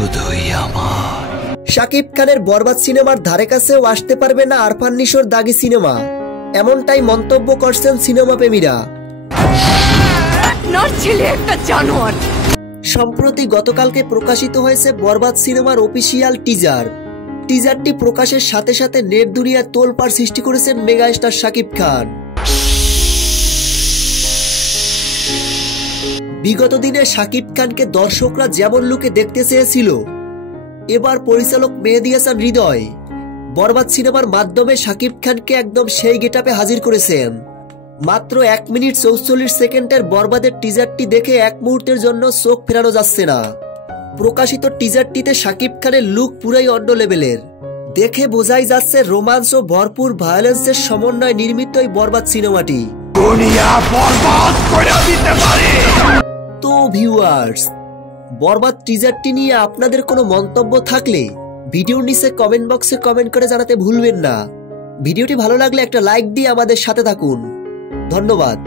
শুধুই আমার। শাকিব খানের বরবাদ সিনেমার ধারে কাছেও আসতে পারবে না আরফান নিশোর দাগি সিনেমা, এমনটাই মন্তব্য করছেন সিনেমা প্রেমীরা। সম্প্রতি গতকালকে প্রকাশিত হয়েছে বরবাদ সিনেমার অফিসিয়াল টিজার। টিজারটি প্রকাশের সাথে সাথে নেট দুনিয়ায় তোলপাড় সৃষ্টি করেছেন মেগা স্টার শাকিব খান। বিগত দিনে শাকিব খানকে দর্শকরা যেমন লুকে দেখতে চেয়েছিল, এবার পরিচালক মেহেদী হাসান হৃদয় বরবাদ সিনেমার মাধ্যমে শাকিব খানকে একদম সেই গেটআপে হাজির করেছেন। মাত্র 1 মিনিট 44 সেকেন্ডের বরবাদের টিজারটি দেখে এক মুহূর্তের জন্য চোখ ফেরানো যাচ্ছে না। প্রকাশিত টিজারটিতে শাকিব খানের লুক পুরাই অন্য লেভেলের। দেখে বোঝাই যাচ্ছে রোমাঞ্চ ও ভরপুর ভায়োলেন্সের সমন্বয়ে নির্মিত এই বরবাদ সিনেমাটি। তো ভিউয়ার্স, বরবাদ টিজারটি নিয়ে আপনাদের কোনো মন্তব্য থাকলে ভিডিওর নিচে কমেন্ট বক্সে কমেন্ট করে জানাতে ভুলবেন না। ভিডিওটি ভালো লাগলে একটা লাইক দিয়ে আমাদের সাথে থাকুন। ধন্যবাদ।